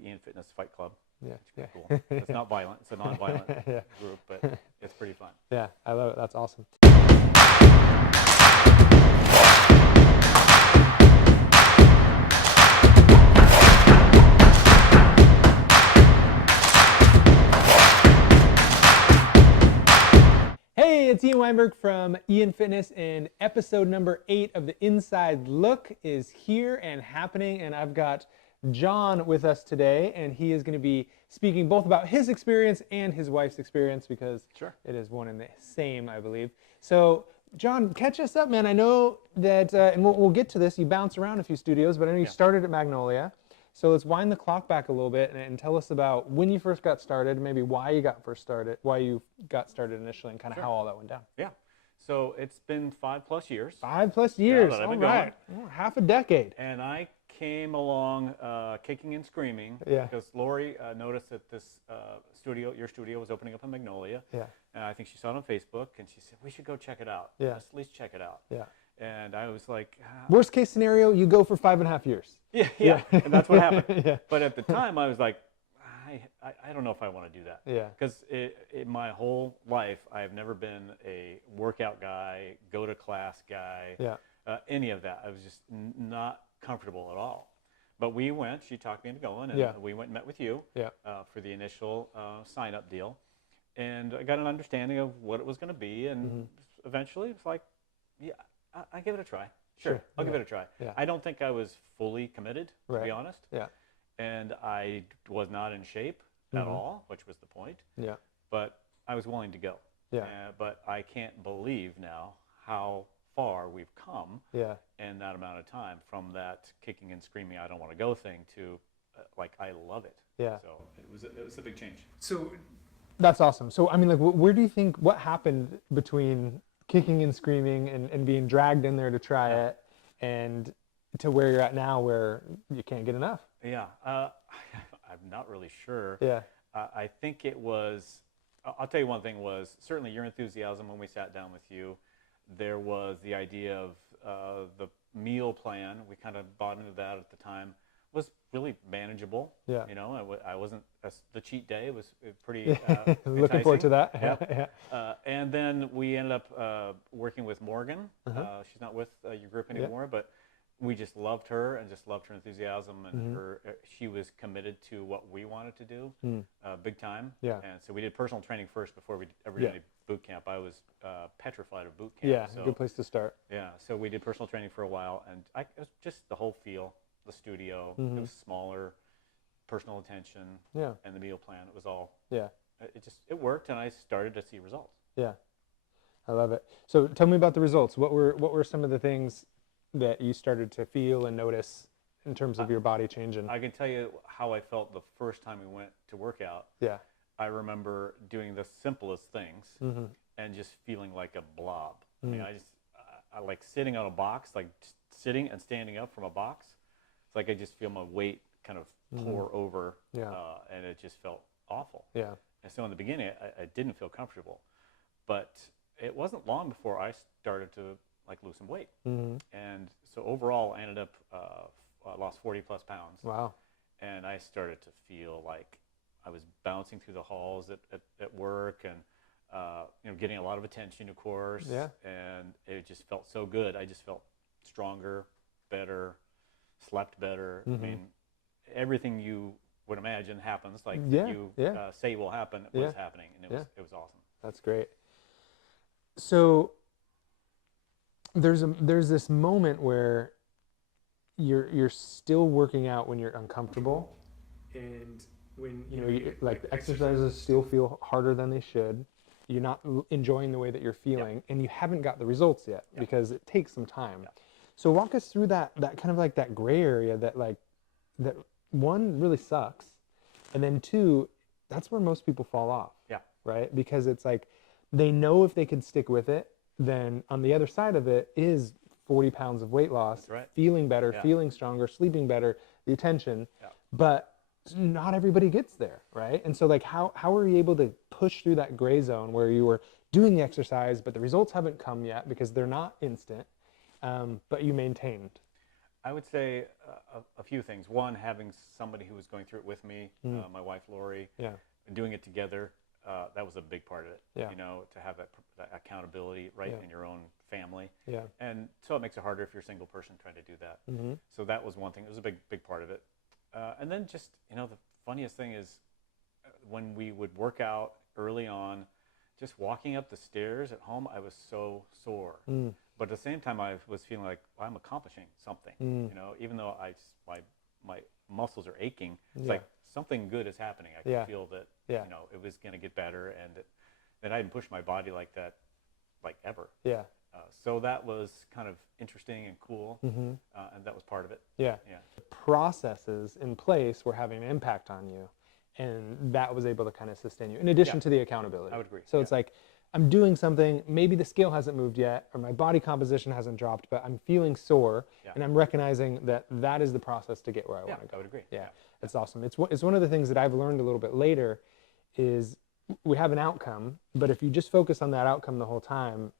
the IanFitness Fight Club. Yeah, yeah. Cool. It's not violent. It's a non-violent group, but it's pretty fun. Yeah, I love it. That's awesome. Hey, it's Ian Weinberg from Ian Fitness, and episode number 8 of the Inside Look is here and happening, and I've got John with us today, and he is going to be speaking both about his experience and his wife's experience, because it is one and the same, I believe. So, John, catch us up, man. I know that, and we'll get to this, you bounce around a few studios, but I know you started at Magnolia. So let's wind the clock back a little bit and tell us about when you first got started, maybe why you got started initially, and kind of how all that went down. Yeah. So it's been 5+ years. 5+ years. Yeah, all right. Well, half a decade. And I came along kicking and screaming because Lori noticed that this your studio was opening up in Magnolia. Yeah. And I think she saw it on Facebook, and she said, we should go check it out. Yeah. Let's at least check it out. Yeah. And I was like, worst case scenario, you go for 5.5 years. Yeah. And that's what happened. Yeah. But at the time, I was like, I don't know if I want to do that. Yeah. Because my whole life, I've never been a workout guy, go to class guy, any of that. I was just not comfortable at all. But we went, she talked me into going, and we went and met with you for the initial sign-up deal. And I got an understanding of what it was going to be, and eventually it's like, I give it a try. Sure. I'll give it a try. Yeah. I don't think I was fully committed, to be honest. Yeah. And I was not in shape at all, which was the point. Yeah. But I was willing to go. Yeah. But I can't believe now how far we've come in that amount of time, from that kicking and screaming I don't want to go thing to like I love it. Yeah. So it was a big change. So that's awesome. So I mean, like, where do you think, what happened between kicking and screaming and being dragged in there to try it, and to where you're at now, where you can't get enough? Yeah, I'm not really sure. Yeah. I think it was, I'll tell you one thing was, certainly your enthusiasm when we sat down with you. There was the idea of the meal plan. We kind of bought into that at the time. Was really manageable. Yeah. You know, I wasn't, the cheat day was pretty looking forward to that. And then we ended up working with Morgan. She's not with your group anymore, but we just loved her and just loved her enthusiasm, and she was committed to what we wanted to do, big time. Yeah. And so we did personal training first before we ever did any boot camp. I was petrified of boot camp. Yeah, so, good place to start. Yeah, so we did personal training for a while, and it was just the whole feel, the studio, it was smaller, personal attention, and the meal plan. It was all, it worked, and I started to see results. Yeah, I love it. So tell me about the results. What were some of the things that you started to feel and notice in terms of your body changing? I can tell you how I felt the first time we went to work out. Yeah. I remember doing the simplest things and just feeling like a blob. I mean, I like sitting on a box, like sitting and standing up from a box. It's like I just feel my weight kind of pour over, and it just felt awful. Yeah. And so in the beginning, I didn't feel comfortable, but it wasn't long before I started to like lose some weight. And so overall, I ended up I lost 40+ pounds. Wow. And I started to feel like I was bouncing through the halls at work, and getting a lot of attention, of course. Yeah. And it just felt so good. I just felt stronger, better, slept better. I mean, everything you would imagine happens, like you say will happen, was happening, and it was awesome. That's great. So there's this moment where you're still working out when you're uncomfortable, and when like the exercises still feel harder than they should. You're not enjoying the way that you're feeling, and you haven't got the results yet because it takes some time. So walk us through that kind of like that gray area that one really sucks, and then two, that's where most people fall off. Yeah. Right? Because it's like they know if they can stick with it, then on the other side of it is 40 pounds of weight loss, feeling better, feeling stronger, sleeping better, the attention, but not everybody gets there, right? And so like how are you able to push through that gray zone where you were doing the exercise, but the results haven't come yet because they're not instant, but you maintained? I would say a few things. One, having somebody who was going through it with me, my wife Lori, doing it together. That was a big part of it. Yeah. You know, to have that accountability right in your own family. Yeah. And so it makes it harder if you're a single person trying to do that. So that was one thing. It was a big part of it. And then just, you know, the funniest thing is when we would work out early on, just walking up the stairs at home, I was so sore. But at the same time, I was feeling like I'm accomplishing something. You know, even though my muscles are aching, it's like something good is happening. I could feel that, you know, it was going to get better, and that I didn't push my body like that, like ever. Yeah. So that was kind of interesting and cool, and that was part of it. Yeah. Processes in place were having an impact on you, and that was able to kind of sustain you, in addition to the accountability. I would agree. So it's like, I'm doing something, maybe the scale hasn't moved yet, or my body composition hasn't dropped, but I'm feeling sore, and I'm recognizing that that is the process to get where I want to go. I would agree. Yeah, that's awesome. It's one of the things that I've learned a little bit later is we have an outcome, but if you just focus on that outcome the whole time,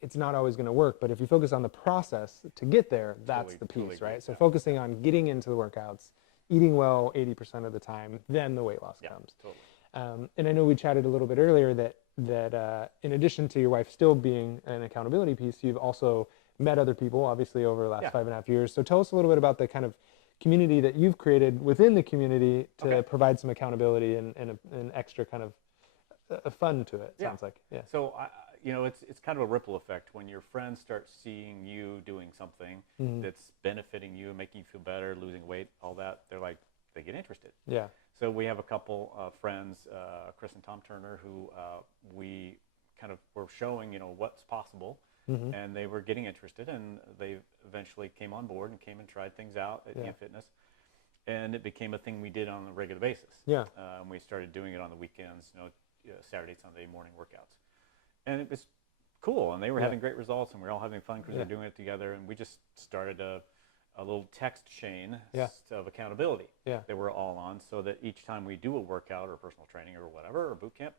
it's not always going to work. But if you focus on the process to get there, that's the piece, right? So focusing on getting into the workouts, eating well 80% of the time, then the weight loss comes. Totally. And I know we chatted a little bit earlier that in addition to your wife still being an accountability piece, you've also met other people, obviously, over the last 5.5 years. So tell us a little bit about the kind of community that you've created within the community to provide some accountability and an extra kind of fun to it, sounds like. Yeah. So, you know, it's kind of a ripple effect when your friends start seeing you doing something that's benefiting you, making you feel better, losing weight, all that. They get interested. Yeah. So we have a couple of friends, Chris and Tom Turner, who we kind of were showing, you know, what's possible, and they were getting interested, and they eventually came on board and came and tried things out at IanFitness, and it became a thing we did on a regular basis. Yeah. And we started doing it on the weekends, you know, Saturday, Sunday morning workouts, and it was cool, and they were having great results, and we were all having fun because we were doing it together, and we just started a little text chain of accountability that we're all on, so that each time we do a workout or personal training or whatever, or boot camp,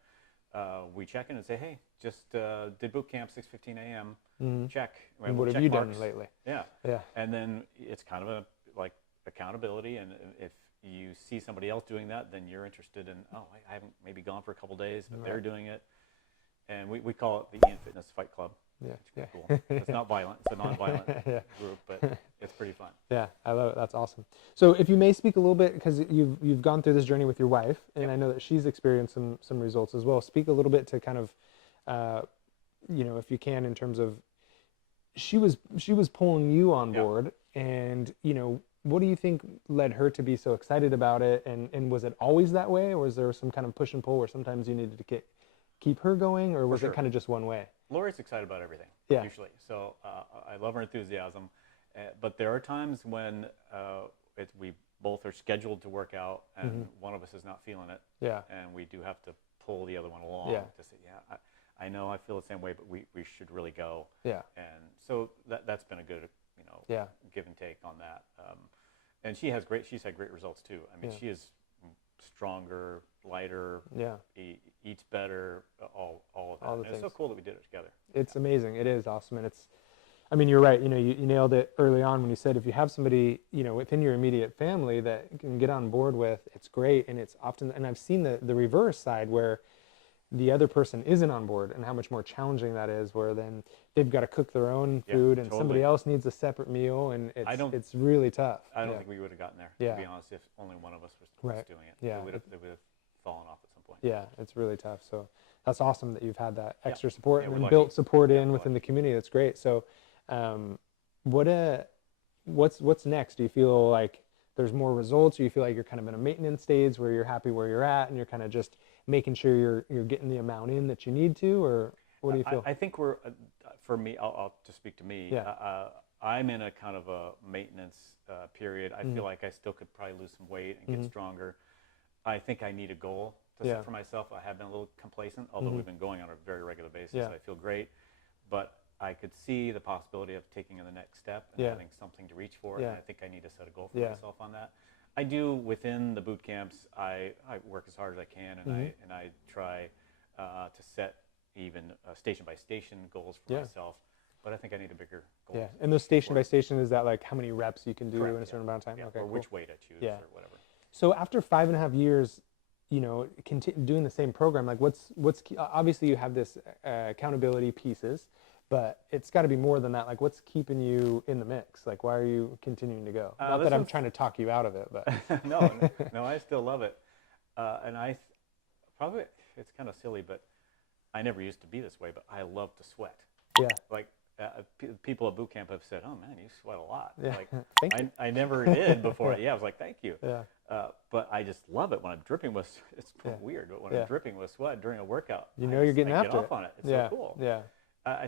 we check in and say, hey, just did boot camp 6:15 a.m. Check. And what have you done lately? Yeah. And then it's kind of a like accountability, and if you see somebody else doing that, then you're interested in, oh, I haven't maybe gone for a couple days, but they're doing it, and we call it the IanFitness Fight Club. Yeah. It's cool. It's not violent. It's a non-violent group, but it's pretty fun. Yeah, I love it. That's awesome. So if you may speak a little bit, because you've gone through this journey with your wife, and I know that she's experienced some results as well. Speak a little bit to kind of, you know, if you can, in terms of she was pulling you on board, and you know, what do you think led her to be so excited about it? And was it always that way, or was there some kind of push and pull where sometimes you needed to keep her going, or was it kind of just one way? Lori's excited about everything, usually. So I love her enthusiasm. But there are times when we both are scheduled to work out, and one of us is not feeling it. Yeah. And we do have to pull the other one along to say, I know I feel the same way, but we should really go. Yeah. And so that's been a good, you know, give and take on that. And she's had great results too. I mean, she is stronger, lighter, eats better, all of that. And it's so cool that we did it together. It's amazing. It is awesome. And I mean, you're right. You know, you nailed it early on when you said if you have somebody, you know, within your immediate family that can get on board with, it's great. And it's often, and I've seen the reverse side where the other person isn't on board, and how much more challenging that is, where then they've got to cook their own food, and somebody else needs a separate meal, and it's really tough. I don't think we would have gotten there, to be honest, if only one of us was doing it. Yeah. It would have fallen off at some point. Yeah, it's really tough. So that's awesome that you've had that extra support and then built support within the community. That's great. So what's next? Do you feel like there's more results, or you feel like you're kind of in a maintenance stage where you're happy where you're at and you're kind of just making sure you're getting the amount in that you need to, or what do you feel? I think we're, for me, I'll just speak to me. I'm in a kind of a maintenance period. I feel like I still could probably lose some weight and get stronger. I think I need a goal to set for myself. I have been a little complacent, although we've been going on a very regular basis. I feel great, but I could see the possibility of taking the next step and having something to reach for, and I think I need to set a goal for myself on that. I do within the boot camps. I work as hard as I can, and I try to set even station by station goals for myself. but I think I need a bigger goal. Yeah, and those station by station, is that like how many reps you can do in a certain amount of time? Yeah. Okay, or cool. which weight I choose or whatever. So after 5.5 years, doing the same program, like what's obviously you have this accountability pieces, but it's got to be more than that. Like what's keeping you in the mix? Like why are you continuing to go? Not that I'm trying to talk you out of it, but no, I still love it. And probably, it's kind of silly, but I never used to be this way, but I love to sweat. Yeah. Like people at boot camp have said, "Oh man, you sweat a lot." Yeah. Like I never did before. Yeah, I was like, "Thank you." Yeah. But I just love it when I'm dripping with. It's weird, but when I'm dripping with sweat during a workout, you're getting after get off on it. It's so cool. Yeah.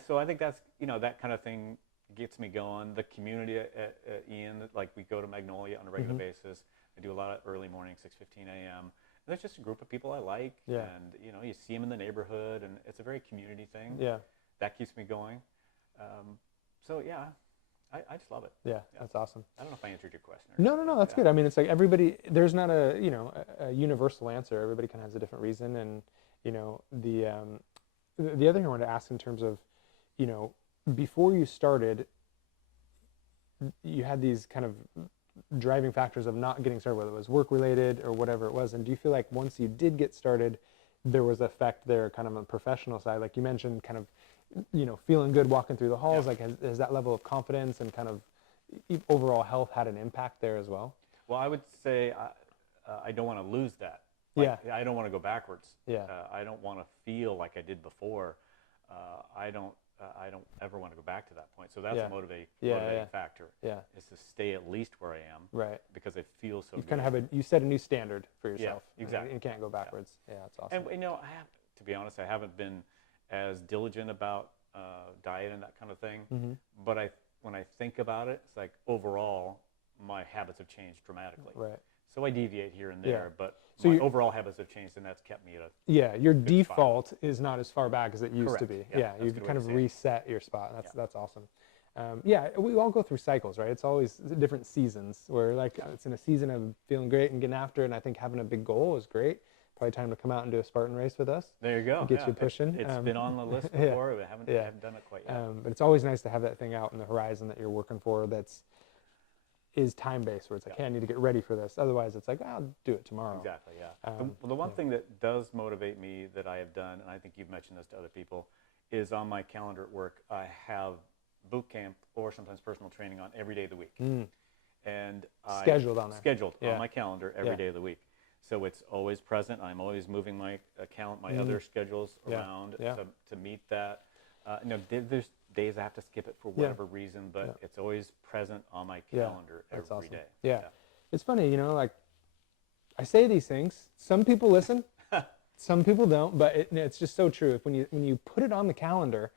So I think that's that kind of thing gets me going. The community at Ian, like we go to Magnolia on a regular basis. I do a lot of early morning, 6:15 a.m. There's just a group of people I like, and you see them in the neighborhood, and it's a very community thing. Yeah. That keeps me going. So yeah, I just love it. Yeah, that's awesome. I don't know if I answered your question. No, that's good. I mean, it's like everybody. There's not a universal answer. Everybody kind of has a different reason, and the other thing I wanted to ask in terms of, before you started, you had these kind of driving factors of not getting started, whether it was work related or whatever it was. And do you feel like once you did get started, there was effect there, kind of on the professional side? Like you mentioned, kind of, feeling good walking through the halls. Like has that level of confidence and kind of overall health had an impact there as well? Well, I would say I don't want to lose that. I don't want to go backwards. I don't want to feel like I did before. I don't ever want to go back to that point. So that's a motivating factor. Is to stay at least where I am. Right. Because it feels so. You kind of have you set a new standard for yourself. Yeah, exactly. You can't go backwards. Yeah, that's awesome. And to be honest, I haven't been as diligent about diet and that kind of thing. But when I think about it, it's like overall my habits have changed dramatically. Right. So I deviate here and there, but my overall habits have changed, and that's kept me at a your default is not as far back as it used to be. Yeah, you kind of reset your spot. That's awesome. We all go through cycles, right? It's always different seasons where like it's in a season of feeling great and getting after it, and I think having a big goal is great. Probably time to come out and do a Spartan race with us. There you go. Get you pushing. It's been on the list before. We haven't done it quite yet. But it's always nice to have that thing out in the horizon that you're working for is time-based, where it's like, hey, I need to get ready for this. Otherwise, it's like, I'll do it tomorrow. Exactly, yeah. The one thing that does motivate me that I have done, and I think you've mentioned this to other people, is on my calendar at work, I have boot camp or sometimes personal training on every day of the week. And scheduled on there. Scheduled on my calendar every day of the week. So it's always present. I'm always moving my other schedules around to meet that. There's days I have to skip it for whatever reason, but it's always present on my calendar every day. Yeah. It's funny, like I say these things, some people listen, some people don't, but it's just so true. When you put it on the calendar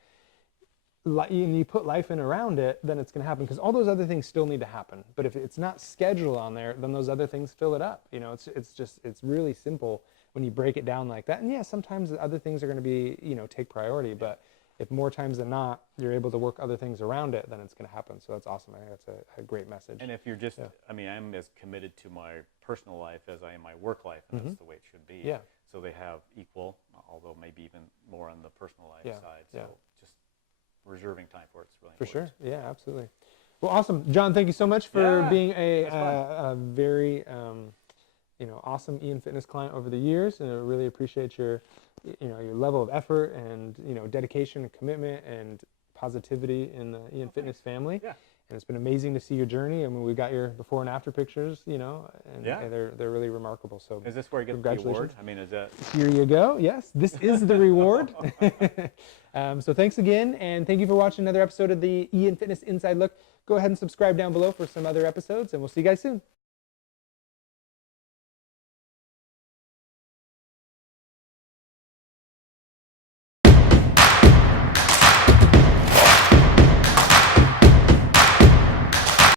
and you put life in around it, then it's going to happen, because all those other things still need to happen. But if it's not scheduled on there, then those other things fill it up. It's really simple when you break it down like that. And sometimes the other things are going to be, take priority, but if more times than not you're able to work other things around it, then it's going to happen. So that's awesome. I think that's a great message. And if you're just, I'm as committed to my personal life as I am my work life, and that's the way it should be. Yeah. So they have equal, although maybe even more on the personal life side. So just reserving time for it's really important. For sure. Yeah, absolutely. Well, awesome. John, thank you so much for being a very awesome Ian Fitness client over the years, and I really appreciate your level of effort and dedication and commitment and positivity in the Ian Fitness family. Yeah. And it's been amazing to see your journey. I mean, we got your before and after pictures, and they're really remarkable. So is this where I get the award? I mean, is that? Here you go. Yes, this is the reward. So thanks again, and thank you for watching another episode of the Ian Fitness Inside Look. Go ahead and subscribe down below for some other episodes, and we'll see you guys soon.